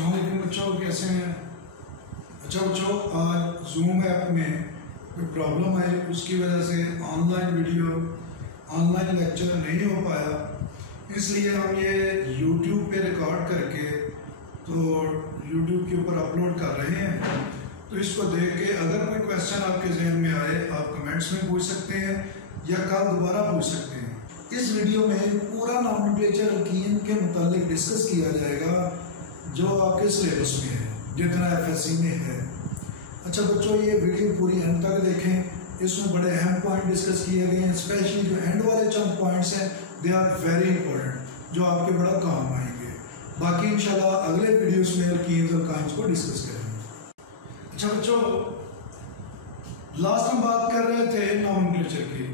अस्सलाम वालेकुम बच्चों, कैसे हैं? अच्छा बच्चों, आज जूम ऐप में कोई प्रॉब्लम आई, उसकी वजह से ऑनलाइन लेक्चर नहीं हो पाया। इसलिए हम ये यूट्यूब पे रिकॉर्ड करके तो यूट्यूब के ऊपर अपलोड कर रहे हैं। तो इसको देख के अगर कोई क्वेश्चन आपके जहन में आए, आप कमेंट्स में पूछ सकते हैं या कल दोबारा पूछ सकते हैं। इस वीडियो में पूरा नॉमेनक्लेचर अल्कीन के मुतालिक डिस्कस किया जाएगा जो आपके सिलेबस में है, जितना एफएससी में है। अच्छा बच्चों, ये वीडियो पूरी एंड तक देखें। इसमें बड़े अहम पॉइंट डिस्कस किए गए हैं। स्पेशली जो एंड वाले चंद पॉइंट्स हैं, दे आर वेरी इंपॉर्टेंट, जो आपके बड़ा काम आएंगे। बाकी इंशाल्लाह अगले वीडियोस में अल्कीन्स अल्काइन्स को डिस्कस करेंगे। अच्छा बच्चों, लास्ट हम बात कर रहे थे नॉमेनक्लेचर की।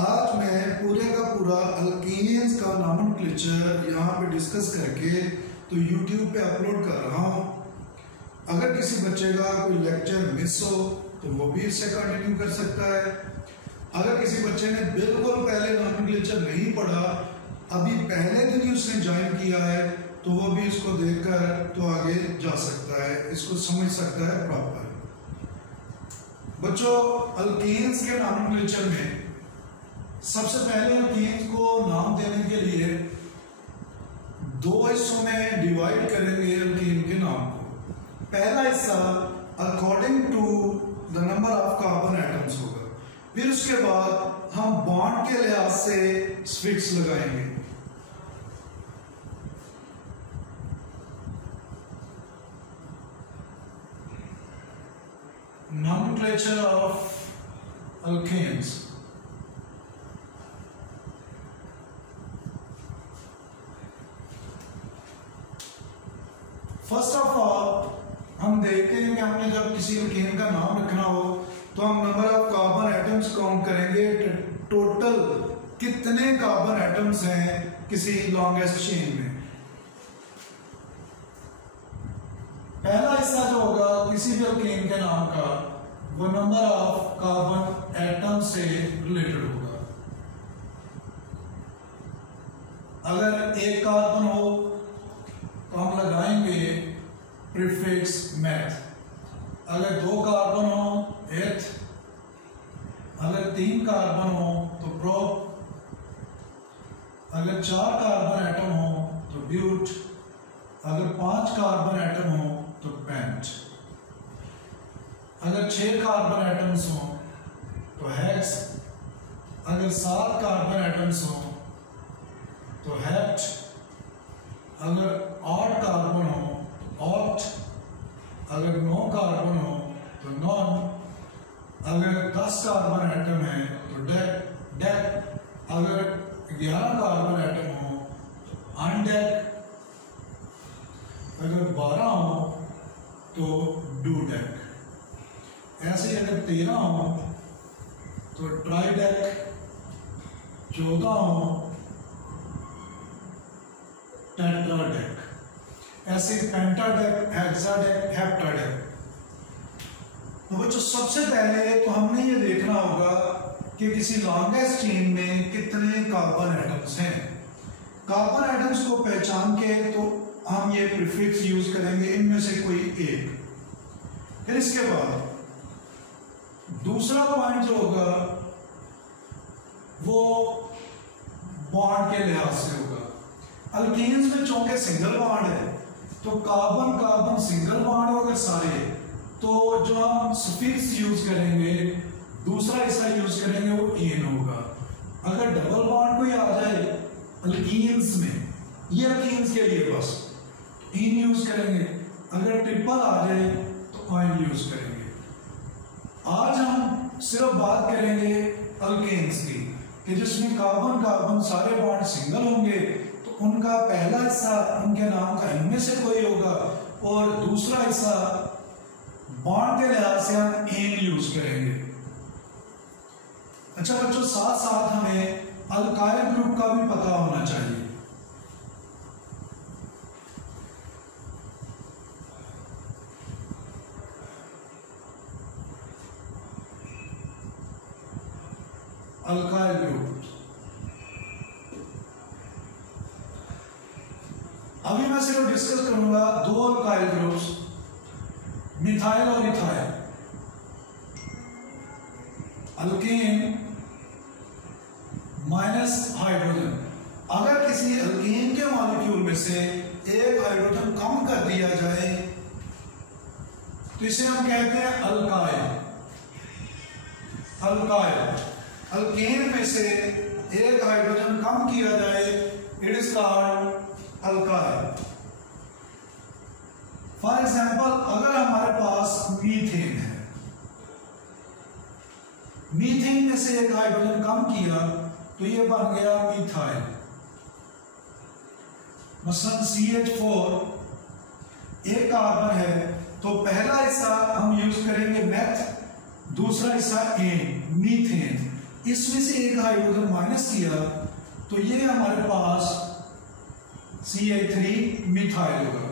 आज मैं पूरे का पूरा अल्कीन्स का नॉमेनक्लेचर यहाँ पे डिस्कस करके तो YouTube पे अपलोड कर रहा हूँ। अगर किसी बच्चे का कोई लेक्चर मिस हो तो वो भी इससे कंटिन्यू कर सकता है। अगर किसी बच्चे ने बिल्कुल पहले नॉमेनक्लेचर नहीं पढ़ा, अभी पहले दिन ही उसने ज्वाइन किया है, तो वो भी इसको देखकर तो आगे जा सकता है, इसको समझ सकता है प्रॉपर। बच्चों, अल्कीन्स के नॉमेनक्लेचर में सबसे पहले अल्कीन्स को नाम देने के लिए दो हिस्सों में डिवाइड करेंगे अल्कीन के नाम को। पहला हिस्सा according to the number of carbon atoms होगा। फिर उसके बाद हम बॉन्ड के लिहाज से स्फिक्स लगाएंगे। Nomenclature of alkanes. First of all हम देखते हैं कि हमने जब किसी अल्केन का नाम रखना हो तो हम number of carbon atoms count करेंगे। टोटल कितने कार्बन एटम्स हैं किसी लॉन्गेस्ट चेन में। पहला हिस्सा जो होगा किसी भी अल्केन के नाम का, वो नंबर ऑफ कार्बन एटम से रिलेटेड होगा। अगर एक कार्बन हो तो हम लगाएंगे प्रीफिक्स मैथ। अगर दो कार्बन हो एथ, अगर तीन कार्बन हो तो प्रोप, अगर चार कार्बन एटम हो तो ब्यूट, अगर पांच कार्बन एटम हो तो पेंट, अगर छह कार्बन एटम्स हो तो हेक्स, अगर सात कार्बन एटम्स हो तो हेप्ट, अगर 8 कार्बन हो तो ऑक्ट, अगर 9 कार्बन हो तो नॉन, अगर 10 कार्बन एटम है तो डेक, अगर 11 कार्बन एटम हो तो अनडेक, अगर 12 हो तो डूडेक। ऐसे अगर 13 हो तो ट्राइडेक, 14 हो टेट्राडेक, ऐसे पेंटाडेक, हेक्साडेक, हेप्टाडेक। तो बच्चों, सबसे पहले तो हमने ये देखना होगा कि किसी लॉन्गेस्ट चेन में कितने कार्बन एटम्स हैं। कार्बन एटम्स को पहचान के तो हम ये प्रीफिक्स यूज करेंगे, इनमें से कोई एक। फिर इसके बाद दूसरा पॉइंट जो होगा वो बॉन्ड के लिहाज से होगा। अल्कीन्स में चूंकि सिंगल बॉन्ड है तो कार्बन कार्बन सिंगल बॉन्ड होगा सारे, तो जो हम सफिक्स यूज करेंगे, दूसरा हिस्सा यूज करेंगे वो एन होगा। अगर डबल बॉन्ड कोई आ जाए अल्कीन्स में, ये अल्कीन्स के लिए बस इन यूज करेंगे। अगर ट्रिपल आ जाए तो ऑइन यूज करेंगे। आज हम सिर्फ बात करेंगे अल्केन्स की, कि जिसमें कार्बन कार्बन सारे बॉन्ड सिंगल होंगे, तो उनका पहला हिस्सा उनके नाम का इनमें से कोई होगा, और दूसरा हिस्सा बॉन्ड के लिहाज से हम एन यूज करेंगे। अच्छा बच्चों, साथ साथ हमें अल्काइल ग्रुप का भी पता होना चाहिए। अल्काइल ग्रुप, अभी मैं मैं सिर्फ डिस्कस करूंगा दो अल्काइल ग्रुप्स, मिथाइल और इथाइल। अल्केन माइनस हाइड्रोजन, अगर किसी अल्केन के मॉलिक्यूल में से एक हाइड्रोजन कम कर दिया जाए तो इसे हम कहते हैं अल्काइल। अल्काइल, अल्केन में से एक हाइड्रोजन कम किया जाए, it is called alkyl. For example, अगर हमारे पास मीथेन है, मीथेन में से एक हाइड्रोजन कम किया तो ये बन गया मिथाइल। मसलन CH4 एक कार्बन है तो पहला हिस्सा हम यूज करेंगे मेथ, दूसरा हिस्सा एन, मीथेन। इसमें से एक हाइड्रोजन माइनस किया तो ये हमारे पास CH3 मिथाइल होगा।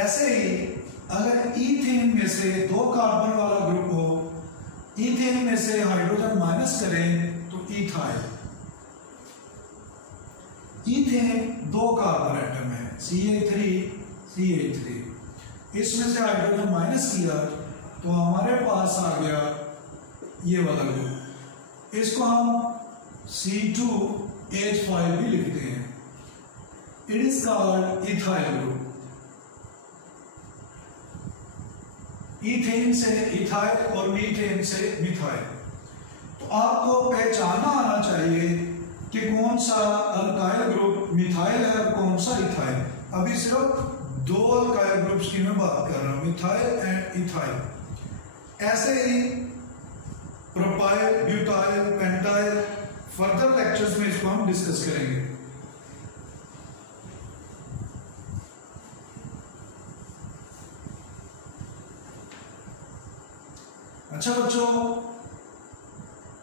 ऐसे ही अगर ईथेन में से दो कार्बन वाला ग्रुप हो, ईथेन में से हाइड्रोजन माइनस करें तो इथाइल। ईथेन दो कार्बन एटम है, CH3, इसमें से हाइड्रोजन माइनस किया तो हमारे पास आ गया ये वाला ग्रुप। इसको हम C2H5 भी लिखते हैं। It is called ethyl group. Ethane से इथाइल और मीथेन से मिथाइल। तो आपको पहचानना आना चाहिए कि कौन सा अल्काइल ग्रुप मिथाइल है और कौन सा इथाइल। अभी सिर्फ दो अल्काइल ग्रुप्स की मैं बात कर रहा हूं, मिथाइल एंड इथाइल। ऐसे ही propyl, butyl, pentyl, further lectures में इसको हम डिस्कस करेंगे। अच्छा बच्चों,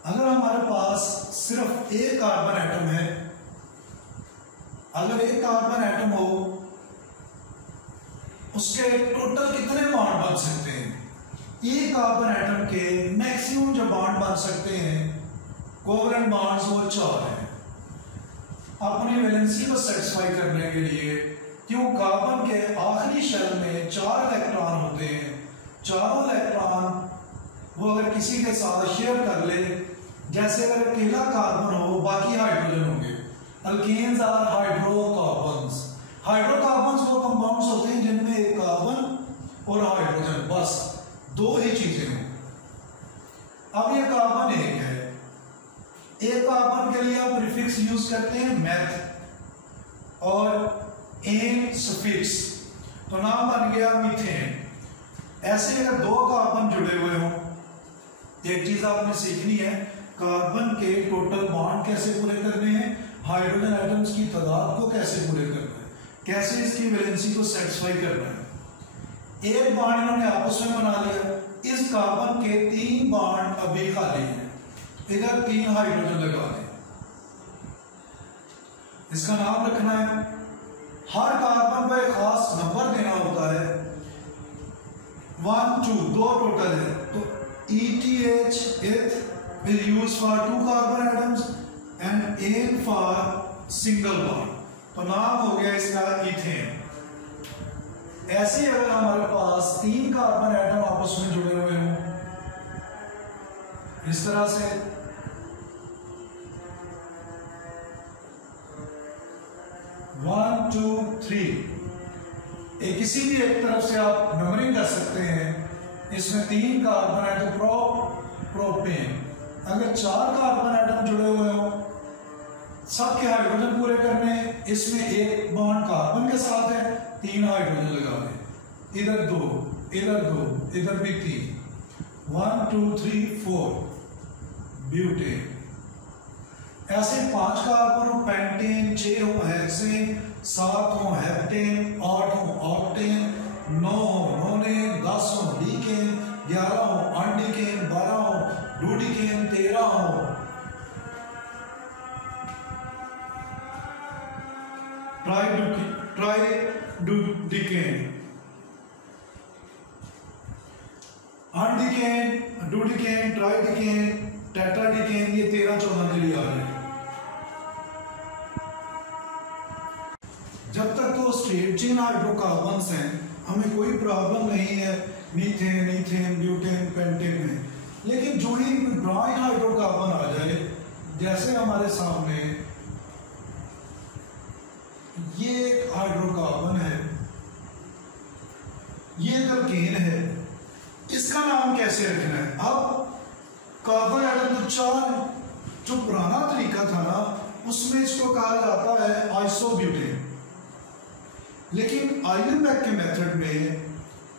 अगर हमारे पास सिर्फ एक कार्बन एटम है, अगर एक कार्बन एटम हो उसके टोटल कितने बॉन्ड बन सकते हैं? एक कार्बन एटम के मैक्सिमम जो बॉन्ड बन सकते हैं कोवलेंट बॉन्ड्स वो 4 हैं। अपनी वैलेंसी को सेटिस्फाई करने के लिए, क्यों कार्बन के आखिरी शेल में 4 इलेक्ट्रॉन होते हैं, चारों इलेक्ट्रॉन वो अगर किसी के साथ शेयर कर ले, जैसे अगर अकेला कार्बन हो बाकी हाइड्रोजन होंगे। Alkanes are hydrocarbons. हाइड्रोकार्बन्स वो कंपाउंड्स होते हैं जिनमें एक कार्बन और हाइड्रोजन, बस दो ही चीजें हों। अब ये कार्बन एक है, एक कार्बन के लिए आप प्रीफिक्स यूज करते हैं मेथ और एन सफिक्स, तो नाम बन गया मीथेन। ऐसे अगर दो कार्बन जुड़े हुए हों, एक चीज आपने सीखनी है, कार्बन के टोटल बॉन्ड कैसे पूरे करने हैं, हाइड्रोजन एटम्स की तादाद को कैसे पूरे करना है, कैसे इसकी वैलेंसी को सेटिस्फाई करना है। एक बॉन्ड इन्होंने आपस में बना लिया, इस कार्बन के 3 बॉन्ड अभी खाली हैं, इधर 3 हाइड्रोजन लगा दें। इसका नाम रखना है, हर कार्बन को एक खास नंबर देना होता है। 1 2 दो टोटल है, तो ETH is used for 2 carbon atoms and N for single bond, तो नाम हो गया इसका इथेन। ऐसे अगर हमारे पास 3 कार्बन एटम आपस में जुड़े हुए हों इस तरह से, वन टू थ्री, किसी भी एक तरफ से आप नंबरिंग कर सकते हैं। इसमें 3 कार्बन एटम प्रोपेन, अगर 4 कार्बन एटम जुड़े हुए हो, सबके हाइड्रोजन पूरे करने, इसमें एक बॉन्ड कार्बन के साथ है, 3 हाइड्रोजन लगा दें, इधर 2, इधर 2, इधर भी 3, 1 2 3 4 ब्यूटेन। ऐसे 5 कार्बन हो पेंटेन, 6 हो हेक्सेन, 7 हो हेप्टेन, 8 हो ऑक्टेन, 9 हो नोनेन, 10 हो डीकेन, 11 हो अनडीकेन, 12 हो डूडीकेन, 13 हो ट्राइडूडिकेन। अनडीकेन, डूडीकेन, ट्राइडीकेन, टेट्राडीकेन, ये 13-14 के लिए आ गए। जब तक तो स्ट्रेट चेन हाइड्रोकार्बन्स हैं, हमें कोई प्रॉब्लम नहीं है मीथेन, ईथेन, ब्यूटेन, पेंटेन में। लेकिन जो ही ब्रांच हाइड्रोकार्बन आ जाए, जैसे हमारे सामने ये एक हाइड्रोकार्बन है, ये अल्केन है, इसका नाम कैसे रखना है? अब कार्बन एटम तो चार, जो पुराना तरीका था ना, उसमें इसको कहा जाता है आइसोब्यूटेन। लेकिन आइलबेक के मेथड में,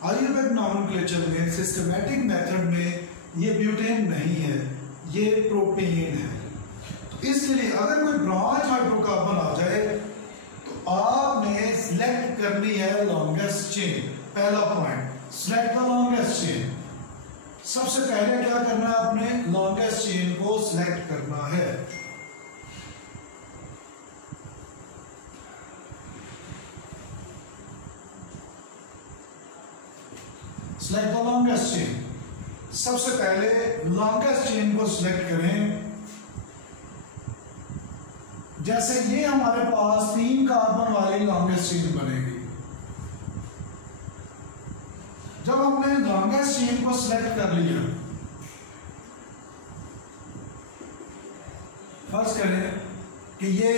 आइलबेक नॉमेनक्लेचर में, सिस्टमैटिक मेथड में ये ब्यूटेन नहीं है, ये प्रोपेन है। तो इसलिए अगर कोई ब्रांच हाइड्रोकार्बन आ जाए तो आपने सिलेक्ट करनी है लॉन्गेस्ट चेन। पहला point, select the longest chain. सबसे पहले क्या करना है, आपने लॉन्गेस्ट चेन को सिलेक्ट करना है। Select the longest chain. सबसे पहले लॉन्गेस्ट चेन को सिलेक्ट करें। जैसे ये हमारे पास 3 कार्बन वाली लॉन्गेस्ट चेन बनेगी। जब हमने लॉन्गेस्ट चेन को सिलेक्ट कर लिया, फर्ज करें कि ये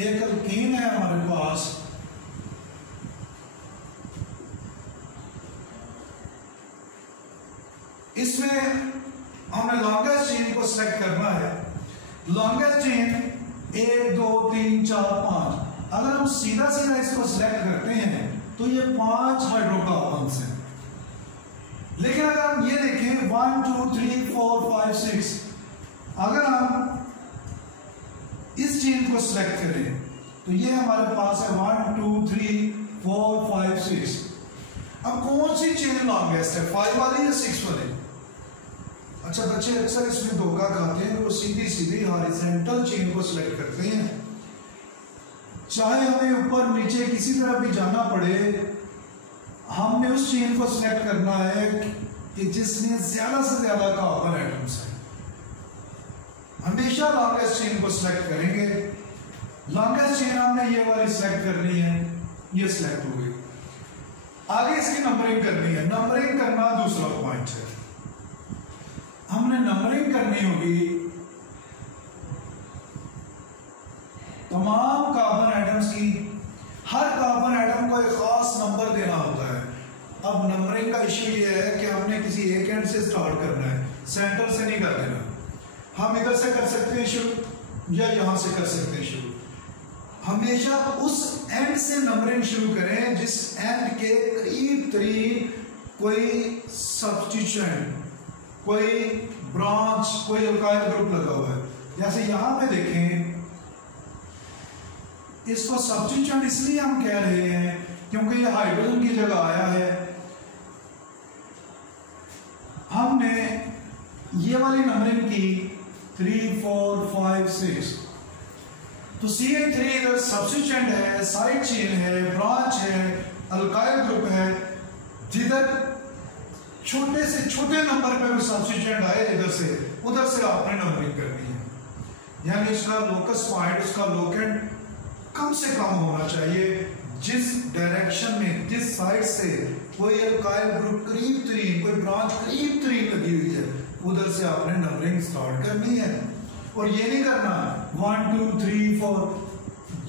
एक अल्कीन है हमारे पास, इसमें हमने लॉन्गेस्ट चेन को सिलेक्ट करना है। Longest chain 1 2 3 4 5। अगर हम सीधा सीधा इसको सिलेक्ट करते हैं तो ये 5 हाइड्रोकार्बन्स हैं। लेकिन अगर हम ये देखें 1 2 3 4 5 6, अगर हम इस चेन को सिलेक्ट करें तो ये हमारे पास है 1 2 3 4 5 6। अब कौन सी चेन लॉन्गेस्ट है, 5 वाली या 6 वाली? अच्छा, बच्चे अक्सर इसमें धोखा खाते हैं, वो सीधी सीधी हॉरिजॉन्टल चेन को सिलेक्ट करते हैं। चाहे हमें ऊपर नीचे किसी तरह भी जाना पड़े, हमने उस चेन को सिलेक्ट करना है कि जिसमें ज्यादा से ज्यादा कार्बन एटम्स है। हमेशा लॉन्गेस्ट चेन को सिलेक्ट करेंगे। लॉन्गेस्ट चेन हमने ये वाली सिलेक्ट करनी है, ये सिलेक्ट हो गई। आगे इसकी नंबरिंग करनी है। नंबरिंग करना दूसरा पॉइंट है। हमने नंबरिंग करनी होगी तमाम कार्बन एटम्स की। हर कार्बन एटम को एक खास नंबर देना होता है। अब नंबरिंग का इश्यू ये है कि हमने किसी एक एंड से स्टार्ट करना है, सेंटर से नहीं कर देना। हम इधर से कर सकते हैं शुरू या यहां से कर सकते हैं शुरू। हमेशा उस एंड से नंबरिंग शुरू करें जिस एंड के करीब तरीब कोई सब्स्टिट्यूएंट, कोई ब्रांच, कोई अल्काइल ग्रुप लगा हुआ है। जैसे यहां पे देखें, इसको सब्स्टिट्यूएंट इसलिए हम कह रहे हैं क्योंकि ये हाइड्रोजन की जगह आया है। हमने ये वाली नंबरिंग की 3 4 5 6। तो CH3 इधर सब्स्टिट्यूएंट है, साइड चेन है, ब्रांच है, अल्काइल ग्रुप है। जिधर छोटे से छोटे नंबर पे भी सब्स्टिट्यूएंट आए इधर से, उधर से आपने नंबरिंग करनी है। यानी इसका लोकस पॉइंट, उसका लोकेंट कम से कम होना चाहिए। जिस डायरेक्शन में, जिस साइड से कोई अल्काइल ग्रुप करीब तरीन, कोई ब्रांच करीब तरीन लगी हुई है, उधर से आपने नंबरिंग स्टार्ट करनी है। और ये नहीं करना 1 2 3 4।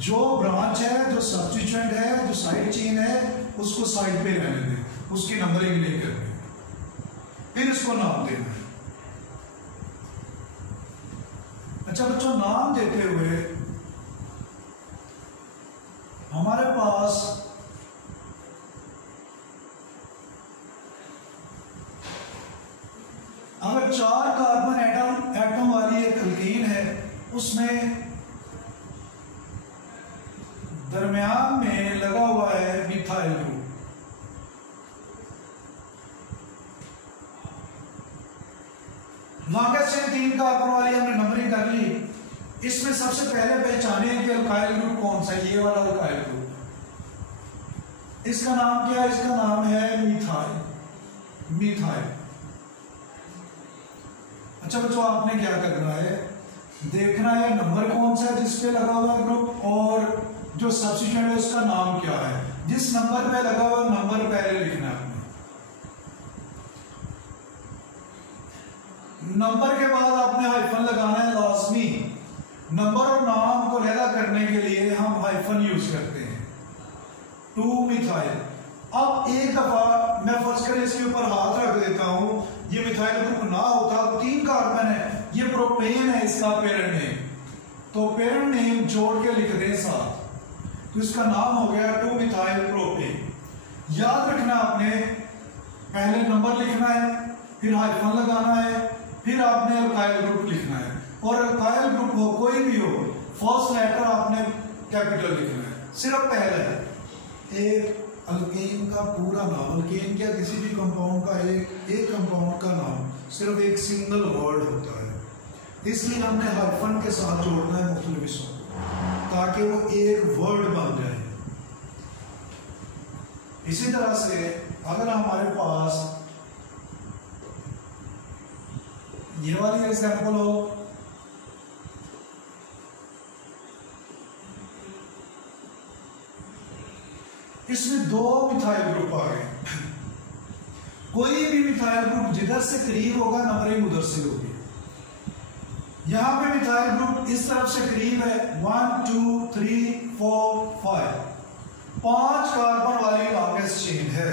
जो ब्रांच है, जो सब्स्टिट्यूएंट है, जो साइड चेन है, उसको साइड पे रहने दें, उसकी नंबरिंग नहीं करनी। फिर इसको नाम देना है। अच्छा बच्चों, नाम देते हुए हमारे पास अगर 4 कार्बन एटम वाली एक अल्कीन है, उसमें दरमियान में लगा हुआ है methyl group. Longest chain 3 carbon वाली हमने नंबरिंग कर ली। इसमें सबसे पहले पहचाने कि अल्काइल ग्रुप कौन सा है। ये वाला अल्काइल ग्रुप, इसका नाम क्या है? इसका नाम है मिथाइल। मिथाइल। अच्छा बच्चों, आपने क्या करना है, देखना है नंबर कौन सा है जिस पे लगा हुआ है ग्रुप, और जो सब्स्टिट्यूएंट है उसका नाम क्या है। जिस नंबर पे लगा हुआ नंबर पहले लिखना है आपने। नंबर के बाद आपने हाइफन लगाना है लाजमी। नंबर और नाम को अलग करने के लिए हम हाइफन यूज करते हैं। 2 मिथाइल। अब एक दफा मैं फर्स्ट कर इसके ऊपर हाथ रख देता हूं, ये मिथाइल ग्रुप ना होता, 3 कार्बन है, ये प्रोपेन है इसका पेरेंट नेम, तो पेरेंट नेम जोड़ के लिख दें साथ, तो इसका नाम हो गया 2 मिथाइल प्रोपेन। याद रखना आपने पहले नंबर लिखना है, फिर हाइफन लगाना है, फिर आपने अल्काइल ग्रुप लिखना है, और अल्काइल ग्रुप हो कोई भी हो फर्स्ट लेटर आपने कैपिटल लिखना है, सिर्फ पहला है। एक अल्केन का पूरा नाम, अल्केन क्या किसी भी कंपाउंड का एक कंपाउंड का नाम सिर्फ एक सिंगल वर्ड होता है, इसलिए हमने हाइफन के साथ जोड़ना है मुख्तलिफ हिस्सों ताकि वो एक वर्ड बन जाए। इसी तरह से अगर हमारे पास ये वाली एग्जांपल हो, इसमें 2 मिथाइल ग्रुप आ गए। कोई भी मिथाइल ग्रुप जिधर से करीब होगा नंबरिंग उधर से होगी। यहां पे मिथाइल ग्रुप इस तरफ से करीब है 1 2 3 4 5, 5 कार्बन वाली लॉन्गेस्ट चेन है।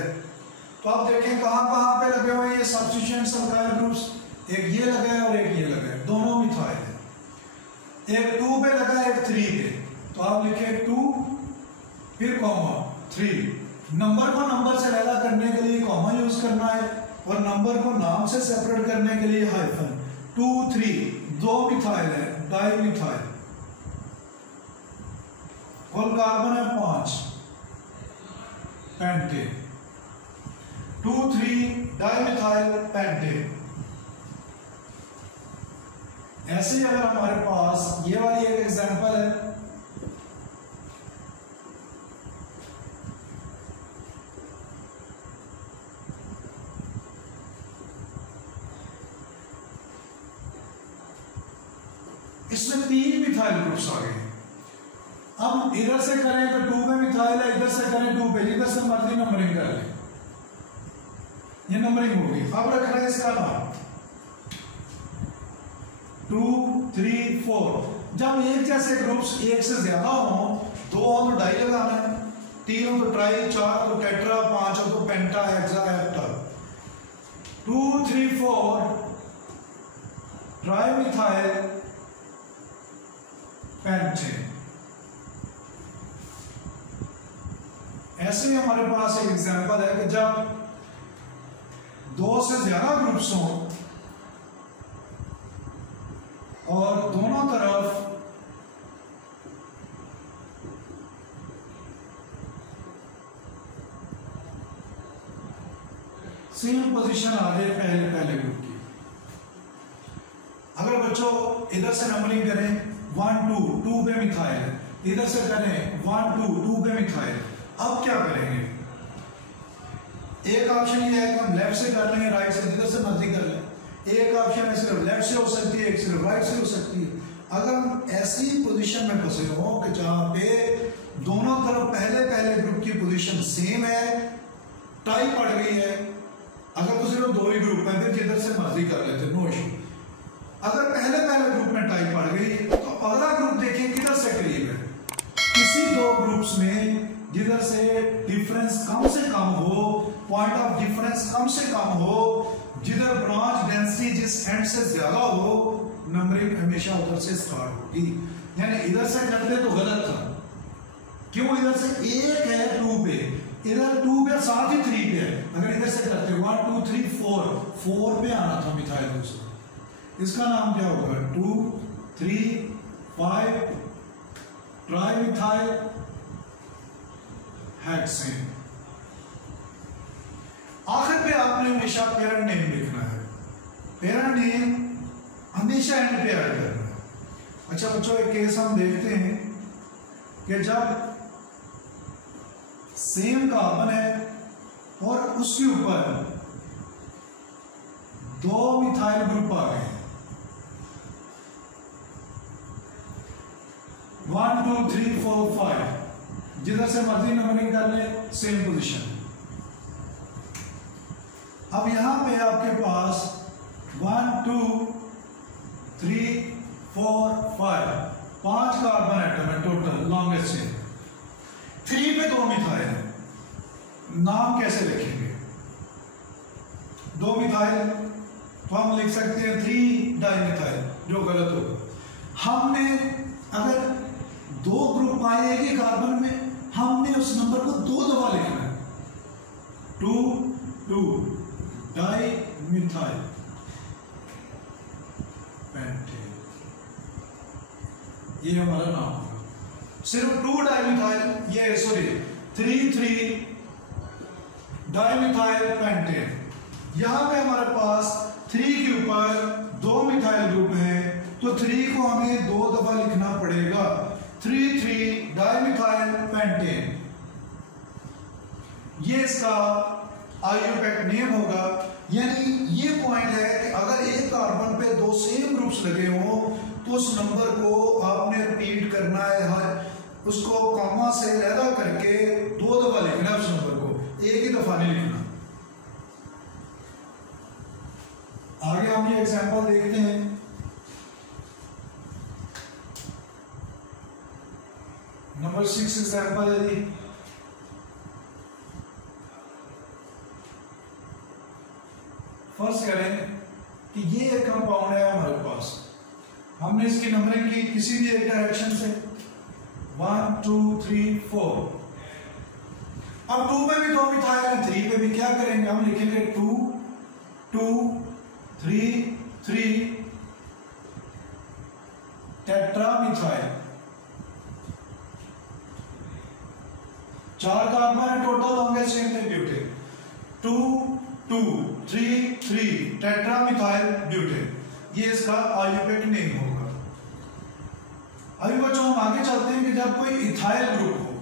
तो आप देखें कहां पे लगे हुए ये सब्स्टिट्यूएंट्स अल्काइल ग्रुप्स, एक ये लगा है और एक ये लगा है, दोनों मिथाइल है। एक 2 पे लगा है, एक 3 पे, तो आप लिखें 2 फिर कॉमा 3। नंबर को नंबर से अलग करने के लिए कॉमा यूज करना है, और नंबर को नाम से सेपरेट करने के लिए हाइफन। 2 3 2 मिथाइल है, डाई मिथाइल, कुल कार्बन है 5, पेंटेन। 2 3 di methyl pentane. ऐसे ही अगर हमारे पास ये वाली एक एग्जांपल है, इसमें 3 मिथाइल ग्रुप्स आ गए। अब इधर से करें तो 2 पे मिथाइल है, इधर से करें 2 पे, इधर से मर्जी नंबरिंग कर लें, ये नंबरिंग होगी। अब रख रहे हैं इसका नाम 2 3 4। जब एक जैसे ग्रुप्स एक से ज्यादा हो, 2 हो तो डाई लगाना है, 3 हो तो ट्राई, 4 हो तो टेट्रा, 5 हो तो penta, hexa, hepta. 2 3 4 trimethyl pentane. ऐसे ही हमारे पास एक एग्जांपल है कि जब 2 से ज्यादा ग्रुप्स हों और दोनों तरफ सेम पोजीशन आ जाए पहले ग्रुप की। अगर बच्चों इधर से नंबरिंग करें 1 2 2 पे मिथाइल, इधर से करें 1 2 2 पे मिथाइल। अब क्या करेंगे? एक ऑप्शन ये है कि हम लेफ्ट से कर लेंगे, राइट से, जिधर से मर्जी कर लें। एक ऑप्शन है सिर्फ लेफ्ट से हो सकती है, एक सिर्फ राइट से हो सकती है। अगर हम ऐसी पोजीशन में फंसे हो कि जहां पे दोनों तरफ पहले ग्रुप की पोजीशन सेम है, टाई पड़ गई है, अगर तो सिर्फ 2 ही ग्रुप है, फिर जिधर से मर्जी कर लेते, नो इशू। अगर पहले ग्रुप में टाई पड़ गई तो अगला ग्रुप देखिए किधर से करीब है। किसी 2 ग्रुप्स में जिधर से डिफरेंस कम से कम हो, पॉइंट ऑफ डिफरेंस कम से कम हो, जिधर ब्रांच डेंसिटी जिस एंड से ज्यादा हो, नंबरिंग हमेशा उधर से स्टार्ट होगी। यानी इधर से करते तो गलत था, क्यों? इधर से एक है 2 पे, इधर 2 पे साथ ही 3 पे है। अगर इधर से करते 1 2 3 4 पे आना था मिथाइल ग्रुप। इसका नाम क्या होगा? 2 3 5 ट्राई मिथाइल हेक्सेन। आखिर पे आपने हमेशा पेरेंट नेम लिखना है, पेरेंट नेम हमेशा एंड पे ऐड करना है। अच्छा बच्चों, एक केस हम देखते हैं कि जब सेम कार्बन है और उसके ऊपर 2 मिथाइल ग्रुप आ गए, 1 2 3 4 5, जिधर से मर्जी नंबरिंग कर ले, सेम पोजीशन। अब यहां पे आपके पास 1 2 3 4 5 5 कार्बन एटम है टोटल, लॉन्गेस्ट चेन। 3 पे 2 मिथाइल है, नाम कैसे लिखेंगे? 2 मिथाइल तो हम लिख सकते हैं 3 डाइमिथाइल, जो गलत होगा। हमने अगर 2 ग्रुप आए एक ही कार्बन में, हमने उस नंबर को 2 दफा लिखना है। 2 2 डाइमिथाइल पेंटेन, ये हमारा नाम होगा। सिर्फ 2 डाइमिथाइल, ये सॉरी 3 डाइमिथाइल पेंटेन। यहां पे हमारे पास 3 के ऊपर 2 मिथाइल ग्रुप है, तो 3 को हमें 2 दफा लिखना पड़ेगा। 3 डाइमिथाइल पेंटेन, ये इसका आईयूपैक नेम होगा। यानी ये पॉइंट है कि अगर एक कार्बन पे 2 सेम ग्रुप्स लगे हों तो उस नंबर को आपने रिपीट करना है, हर उसको कॉमा से अलग करके 2 दफा लिखना है उस नंबर को, एक ही दफा नहीं लिखना। आगे हम ये एग्जांपल देखते हैं। नंबर 6 एग्जांपल है जी। फर्ज करें कि ये एक कंपाउंड है हमारे पास, हमने इसकी नंबरिंग की किसी भी एक डायरेक्शन से 1 2 3 4। अब 2 में भी 2 मिथाइल है, 3 पे भी क्या करेंगे? हम लिखेंगे 2 2 3 3 टेट्रामिथाइल। 4 कार्बन है टोटल, लॉन्गेस्ट चेन में ब्यूटेन। 2 2 3 3 टेट्रामिथाइल ब्यूटेन, ये इसका आईयूपैक नेम होगा। अभी बच्चों हम आगे चलते हैं कि जब कोई इथाइल ग्रुप हो,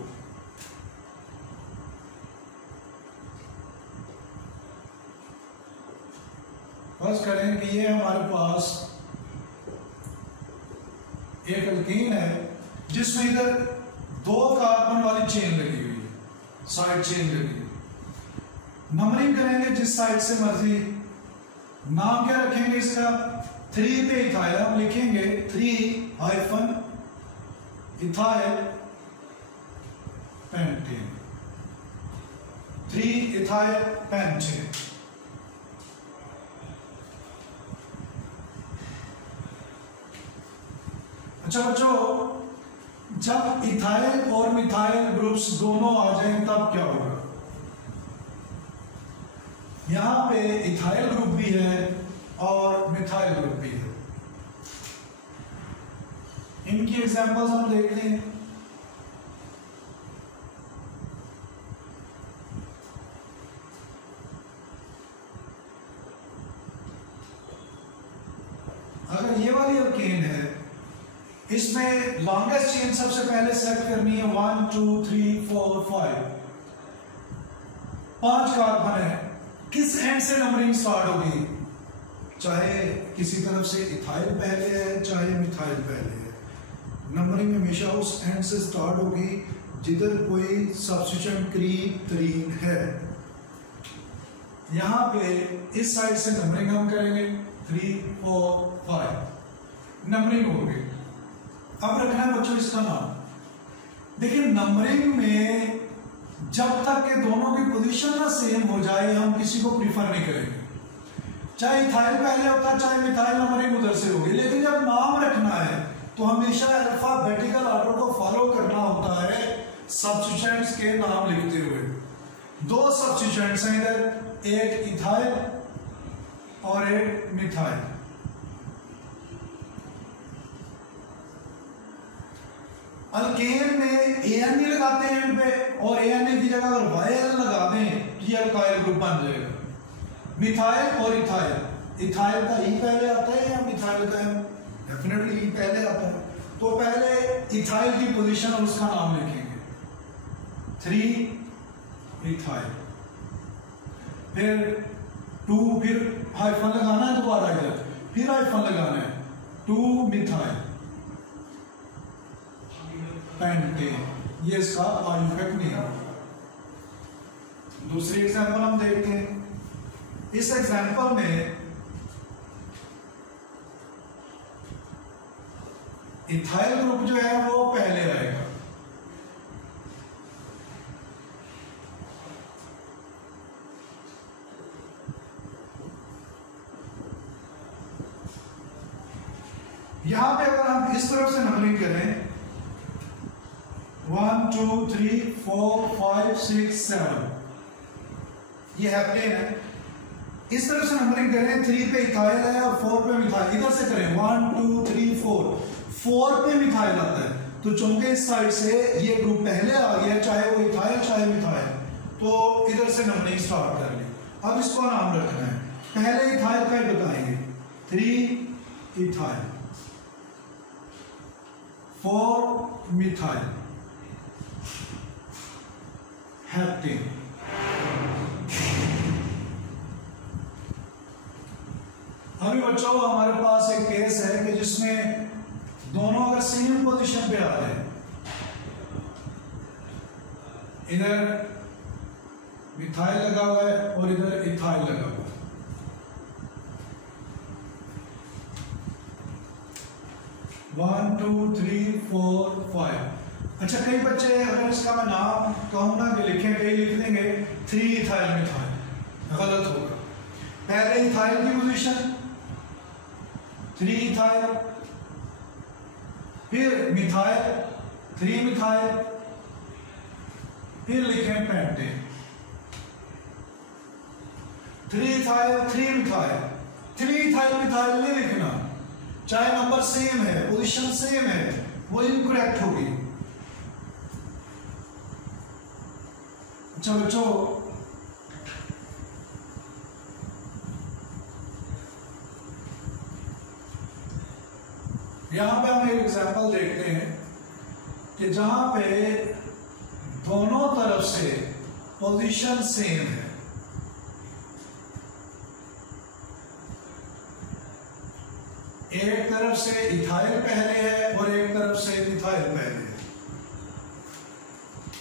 फर्ज करें कि ये हमारे पास एक अल्कीन है जिसमें इधर 2 कार्बन वाली चेन लगी हुई है, साइड चेन लगी हुई। नंबरिंग करेंगे जिस साइड से मर्जी। नाम क्या रखेंगे इसका? 3 पे इथाइल, हम लिखेंगे 3 इथाइल पेंटेन, 3 इथाइल पेंटेन। अच्छा बच्चों, जब इथाइल और मिथाइल ग्रुप्स दोनों आ जाएं तब क्या होगा? यहां पे इथाइल ग्रुप भी है और मिथाइल ग्रुप भी है। इनकी एग्जांपल्स हम देखते हैं। अगर ये वाली अल्केन है, इसमें लॉन्गेस्ट चेन सबसे पहले सेलेक्ट करनी है। 1 2 3 4 5 5 कार्बन है। किस एंड से नंबरिंग स्टार्ट होगी? चाहे किसी तरफ से इथाइल पहले है, चाहे मिथाइल पहले है, नंबरिंग हमेशा उस एंड से स्टार्ट होगी जिधर कोई सब्स्टिट्यूएंट करीब तरीन है। यहां पे इस साइड से नंबरिंग हम करेंगे 3 4 5 नंबरिंग हो गई। अब रखना है बच्चों इसका नाम। देखिए नंबरिंग में जब तक के दोनों की पोजीशन ना सेम हो जाए हम किसी को प्रीफर नहीं करेंगे। चाहे इथाइल पहले होता है चाहे मिथाइल, नंबरिंग उधर से होगी। लेकिन जब नाम रखना है तो हमेशा अल्फाबेटिकल ऑर्डर को फॉलो करना होता है सब्स्टिट्यूएंट्स के नाम लिखते हुए। 2 सब्स्टिट्यूएंट्स हैं इधर, एक इथाइल और एक मिथाइल। अल्केन में AN नहीं लगाते हैं एंड पे, और AN की जगह अगर YL लगा दें तो ये अल्काइल ग्रुप बन जाएगा। मिथाइल और इथाइल, इथाइल का ई पहले आता है या मिथाइल का? डेफिनेटली ई पहले आता है। तो पहले इथाइल की पोजीशन और उसका नाम लिखेंगे 3 इथाइल, फिर 2, फिर हाइफन लगाना है दोबारा इधर, फिर हाइफन लगाना है 2 मिथाइल, पेंटेन, ये इसका आयुर्वेद नेम। दूसरी एग्जांपल हम देखते हैं। इस एग्जांपल में इथाइल ग्रुप जो है वो पहले आएगा, यहां पे अगर हम इस तरफ से नंबरिंग करें 1 2 3 4 5 6 7, ये हेप्टेन है। इस तरफ से नंबरिंग करें 3 पे इथाइल है और 4 पे मिथाइल। इधर से करें 1 2 3 4 पे मिथाइल आता है, तो चूंकि इस साइड से ये ग्रुप पहले आ गया, चाहे वो इथाइल चाहे मिथाइल, तो इधर से नंबरिंग स्टार्ट कर ली। अब इसको नाम रखना है, पहले इथाइल का ही बताएंगे, 3 इथाइल 4 मिथाइल हेप्टेन। अभी बच्चों हमारे पास एक केस है कि जिसमें दोनों अगर सेम पोजीशन पे आ रहे हैं, इधर मिथाइल लगा हुआ है और इधर इथाइल लगा हुआ है, one two three four five. अच्छा, कई बच्चे अगर इसका मैं नाम कहूं ना कि लिखें, कई लिख देंगे 3 इथाइल मिथाइल, गलत होगा। पहले इथाइल की पोजीशन 3 इथाइल, फिर मिथाइल 3 मिथाइल, फिर लिखें pentane 3 ethyl 3 methyl. 3 ethyl methyl नहीं लिखना, चाहे नंबर सेम है, पोजीशन सेम है, वो इनकरेक्ट होगी। अच्छा बच्चों, यहां पे हम एक एग्जांपल देखते हैं कि जहां पे दोनों तरफ से पोजीशन सेम है, एक तरफ से इथाइल पहले है और एक तरफ से मिथाइल पहले है।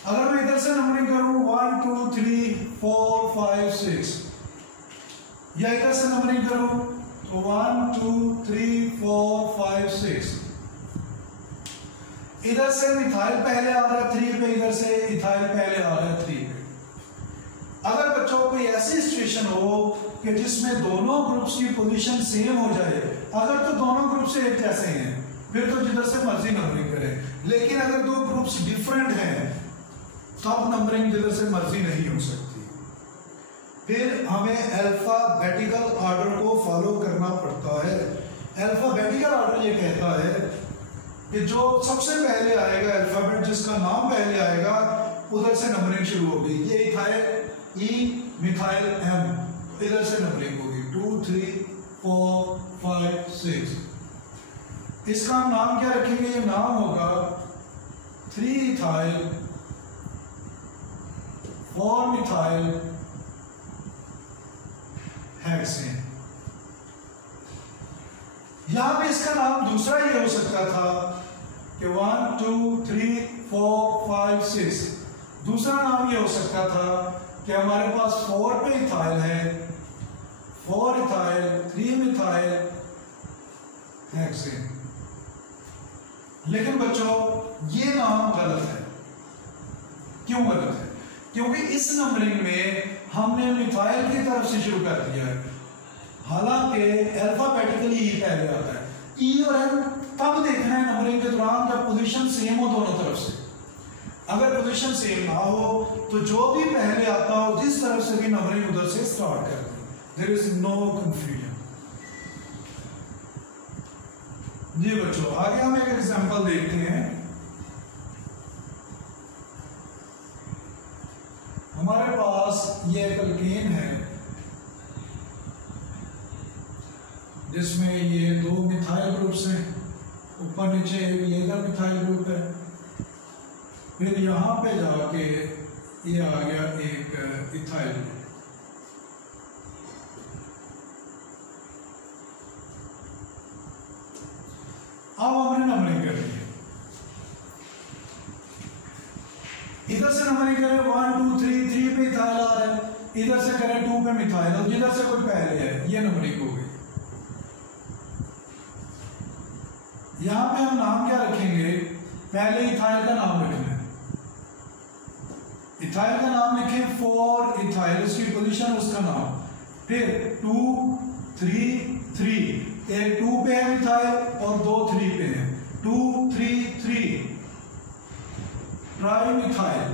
अगर मैं इधर से नंबरिंग करूं 1 2 3 4 5 6, या इधर से नंबरिंग करूं तो 1 2 3 4 5 6, इधर से मिथाइल पहले आ रहा है 3 पे, इधर से इथाइल पहले आ रहा है 3 पे। अगर बच्चों कोई ऐसी सिचुएशन हो कि जिसमें दोनों ग्रुप्स की पोजीशन सेम हो जाए, अगर तो दोनों ग्रुप्स एक जैसे हैं फिर तो जिधर से मर्जी नंबरिंग करें, लेकिन अगर दो ग्रुप्स डिफरेंट हैं तब नंबरिंग जिधर से मर्जी नहीं हो सकती। फिर हमें अल्फाबेटिकल ऑर्डर को फॉलो करना पड़ता है। अल्फाबेटिकल ऑर्डर ये कहता है कि जो सबसे पहले आएगा अल्फाबेट, जिसका नाम पहले आएगा, उधर से नंबरिंग शुरू होगी। ये इथाइल ई, मिथाइल एम, इधर से नंबरिंग होगी 2 3 4 5 6। इसका नाम क्या रखेंगे? ये नाम होगा 3 इथाइल 4 मिथाइल हेक्सेन। यहां पे इसका नाम दूसरा ये हो सकता था कि 1 2 3 4 5 6। दूसरा नाम ये हो सकता था कि हमारे पास 4 पे इथाइल है, 4 इथाइल 3 मिथाइल हेक्सेन। लेकिन बच्चों ये नाम गलत है। क्यों गलत है? क्योंकि इस नंबरिंग में हमने मिथाइल की तरफ से शुरू कर दिया है, हालांकि अल्फाबेटिकली ई पहले आता है। ई और एम तब देखना है नंबरिंग के दौरान जब पोजीशन सेम हो दोनों तरफ से। अगर पोजीशन सेम ना हो तो जो भी पहले आता हो, जिस तरफ से भी नंबरिंग उधर से स्टार्ट कर दें। There is no confusion. जी बच्चों, आगे हम एक एग्जांपल देखते हैं। हमारे पास ये एक अल्केन है जिसमें ये 2 मिथाइल ग्रुप्स हैं, ऊपर नीचे ये इधर मिथाइल ग्रुप है, फिर यहां पे जाके ये आ गया एक इथाइल ग्रुप। अब हमने नंबरिंग करनी है। इधर से करें 2 पे मिथाइल और जिधर से कोई पहले है, ये नंबरिंग हो गई। यहां पे हम नाम क्या रखेंगे, पहले इथाइल का नाम रखना है। इथाइल का नाम लिखें 4 इथाइल, उसकी पोजीशन, उसका नाम, फिर 2 3 3, एक 2 पे है मिथाइल और 2 3 पे है, 2 3 3 ट्राई मिथाइल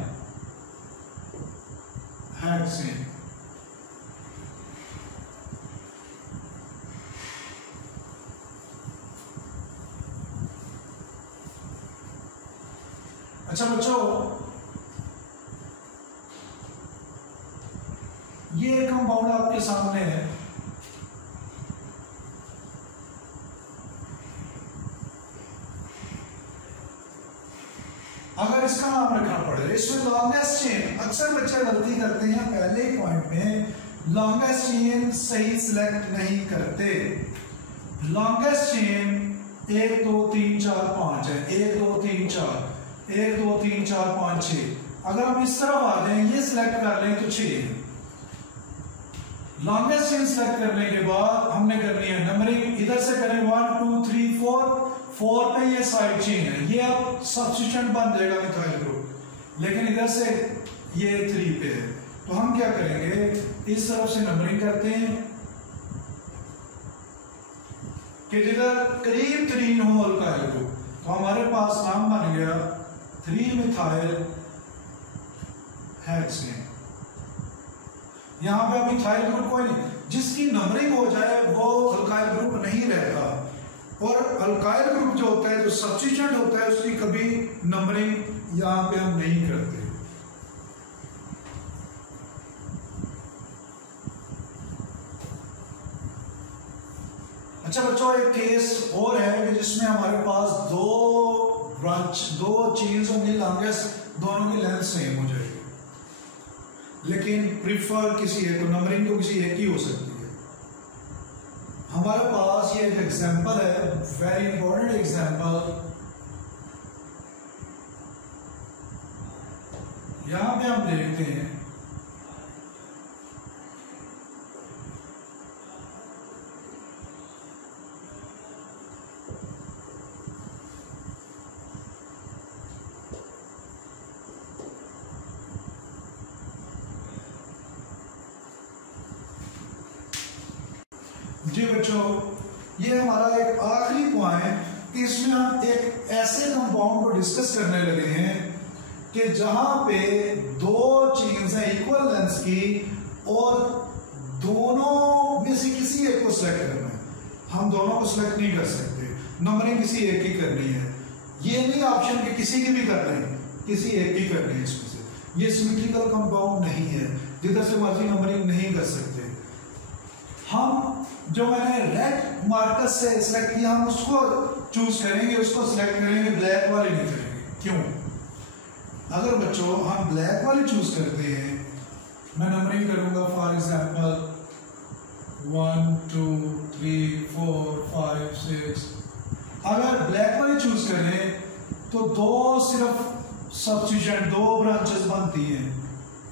हेक्सेन। अच्छा बच्चों, ये कंपाउंड आपके सामने है, अगर इसका नाम रखना पड़े, इसमें लॉन्गेस्ट चेन, अक्सर बच्चे गलती करते हैं पहले ही पॉइंट में लॉन्गेस्ट चेन सही सिलेक्ट नहीं करते। लॉन्गेस्ट चेन 1 2 3 4 5 है, 1 2 3 4, 1 2 3 4 5 6। अगर हम इस तरफ आ जाएं, ये सिलेक्ट कर लें तो 6 है। लॉन्गेस्ट चेन सिलेक्ट करने के बाद हमने करनी है नंबरिंग, इधर से करें 1 2 3 4 पे ये साइड चेन है, ये अब सब्स्टिट्यूएंट बन जाएगा मिथाइल ग्रुप, लेकिन इधर से ये 3 पे है, तो हम क्या करेंगे, इस तरफ से नंबरिंग करते हैं कि जिधर करीब 3 हो अल्काइल ग्रुप, तो हमारे पास नाम बन गया 3 मिथाइल हेक्सेन। यहां पे अभी मिथाइल ग्रुप कोई नहीं, जिसकी नंबरिंग हो जाए वो अल्काइल ग्रुप नहीं रहता, और अल्काइल ग्रुप जो होता है, जो सब्स्टिट्यूएंट होता है, उसकी कभी नंबरिंग यहां पे हम नहीं करते। अच्छा बच्चों, एक केस और है कि जिसमें हमारे पास 2 चेन्स होंगी, लॉन्गेस्ट दोनों की लेंथ सेम हो जाएगी, लेकिन प्रिफर किसी एक को, नंबरिंग तो किसी एक ही हो सकती है। हमारे पास ये एक एग्जांपल है, वेरी इंपॉर्टेंट एग्जांपल, यहां पे हम देखते हैं जी बच्चों, ये हमारा एक आखिरी पॉइंट, इसमें हम एक ऐसे कंपाउंड को डिस्कस करने लगे हैं कि जहां पे 2 चेन्स हैं इक्वल लेंथ की, और दोनों में से किसी एक को सिलेक्ट करना है। हम दोनों को सिलेक्ट नहीं कर सकते, नंबरिंग किसी एक की करनी है। ये नहीं ऑप्शन कि किसी की भी करना है, किसी एक की करनी है इसमें से। ये सिमेट्रिकल कंपाउंड नहीं है, जिधर से मर्जी नंबरिंग नहीं कर सकते। हम जो मैंने रेड मार्कर से सिलेक्ट किया, हम उसको चूज करेंगे, उसको सिलेक्ट करेंगे, ब्लैक वाले नहीं करेंगे। क्यों? अगर बच्चों हम ब्लैक वाले चूज करते हैं, मैं नंबरिंग करूंगा फॉर एग्जांपल 1 2 3 4 5 6। अगर ब्लैक वाले चूज करें तो 2 सिर्फ सब्स्टिट्यूएंट, 2 ब्रांचेस बनती हैं,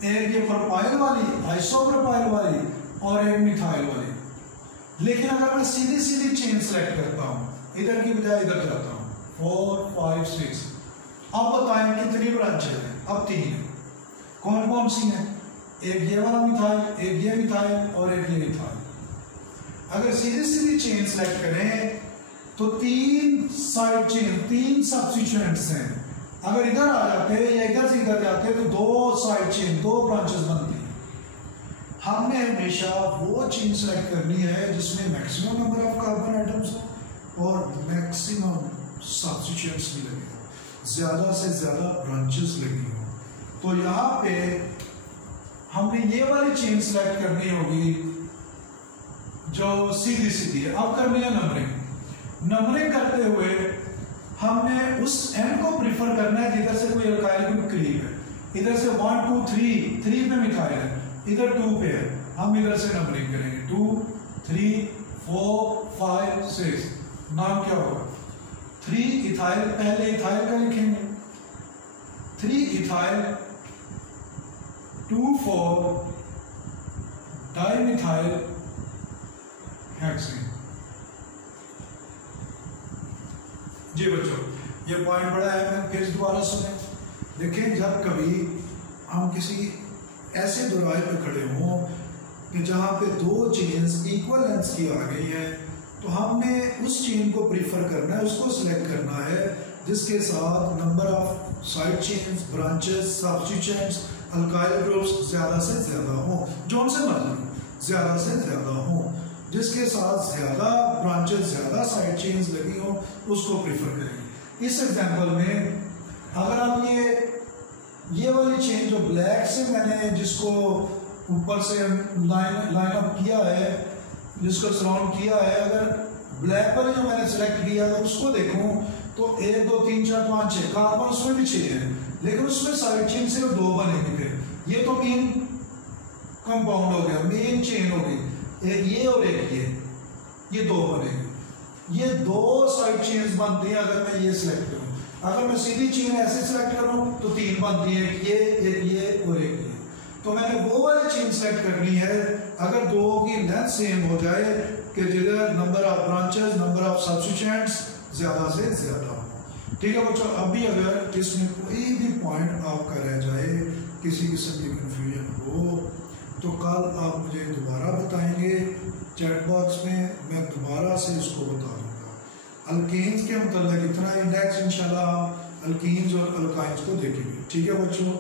एक ये प्रोपाइल वाली, आइसोप्रोपाइल वाली, और एक मिथाइल वाली। लेकिन अगर मैं सीधी सीधी चेन सेलेक्ट करता हूं, इधर की बजाय इधर जाता हूं, 4 5 6, अब बताएं कितनी ब्रांचेस हैं? अब 3 है। कौन कौन सी हैं? एक ये वाला मिथाइल, एक ये मिथाइल, और एक ये मिथाइल। अगर सीधी सीधी चेन सेलेक्ट करें तो 3 साइड चेन, 3 सब्स्टिट्यूएंट्स हैं। अगर इधर आ जाते या इधर से इधर जाते तो 2 साइड चेन, 2 ब्रांचेस बनती। हमने हमेशा वो चेन सेलेक्ट करनी है जिसमें maximum number of carbon atoms हो और मैक्सिमम सब्स्टिट्यूएंट्स भी लगे हो, ज्यादा से ज्यादा ब्रांचेस लगी हो। तो यहाँ पे हमने ये वाली चेन सेलेक्ट करनी होगी जो सीधी सीधी है। अब करनी है नंबरिंग। नंबरिंग करते हुए हमने उस एंड को प्रीफर करना है जिधर से कोई अल्काइल ग्रुप करीब है। इधर से 1 2 3 पे मिथाइल है, इधर 2 पे है, हम इधर से नंबरिंग करेंगे 2 3 4 5 6। नाम क्या होगा? 3 इथाइल, पहले इथाइल का लिखेंगे, 3 इथाइल 2 4 डाइमिथाइल हेक्सेन। जी बच्चों, ये पॉइंट बड़ा है, मैं फिर दोबारा सुने। देखें, जब कभी हम किसी ऐसे दोराहे पे खड़े हों कि जहाँ पे दो चेन्स इक्वल लेंथ की आ गई है, तो हमने उस चेन को प्रीफर करना है, उसको सिलेक्ट करना है जिसके साथ number of side chains, branches, substituents, alkyl groups ज्यादा से ज्यादा हो, जो से मतलब ज्यादा से ज्यादा हो, जिसके साथ ज्यादा ब्रांचेस, ज्यादा साइड चेन्स लगी हो, उसको प्रीफर करेंगे। इस एग्जांपल में अगर हम ये वाली चेन जो ब्लैक से मैंने जिसको ऊपर से लाइन अप किया है, जिसको सराउंड किया है, अगर ब्लैक वाली जो मैंने सिलेक्ट किया, अगर उसको देखूं तो 1 2 3 4 5 6 कार्बन उसमें भी 6 है, लेकिन उसमें साइड चेन सिर्फ 2 बनेंगे। फिर ये तो मेन कंपाउंड हो गया, मेन चेन हो गई, एक ये और एक ये 2 बनेंगे। ये 2 साइड चेन्स बनती हैं अगर मैं ये सिलेक्ट करूं। अगर मैं सीधी चेन ऐसे सिलेक्ट करूं तो 3 बनती है, एक ये और एक ये। तो मैंने वो वाली चेन सेलेक्ट करनी है अगर 2 की लेंथ सेम हो जाए कि जिधर number of branches, number of substituents ज्यादा से ज्यादा हो। ठीक है बच्चों, अभी अगर इसमें कोई भी पॉइंट आपका रह जाए, किसी किस्म की कंफ्यूजन हो, तो कल आप मुझे दोबारा बताएंगे चैट बॉक्स में, मैं दोबारा से इसको बता दूंगा। अल्केन्स के मतलब इतना इंडेक्स इंशाल्लाह अल्कीन्स और अल्काइंस को देखेंगे। ठीक है बच्चों।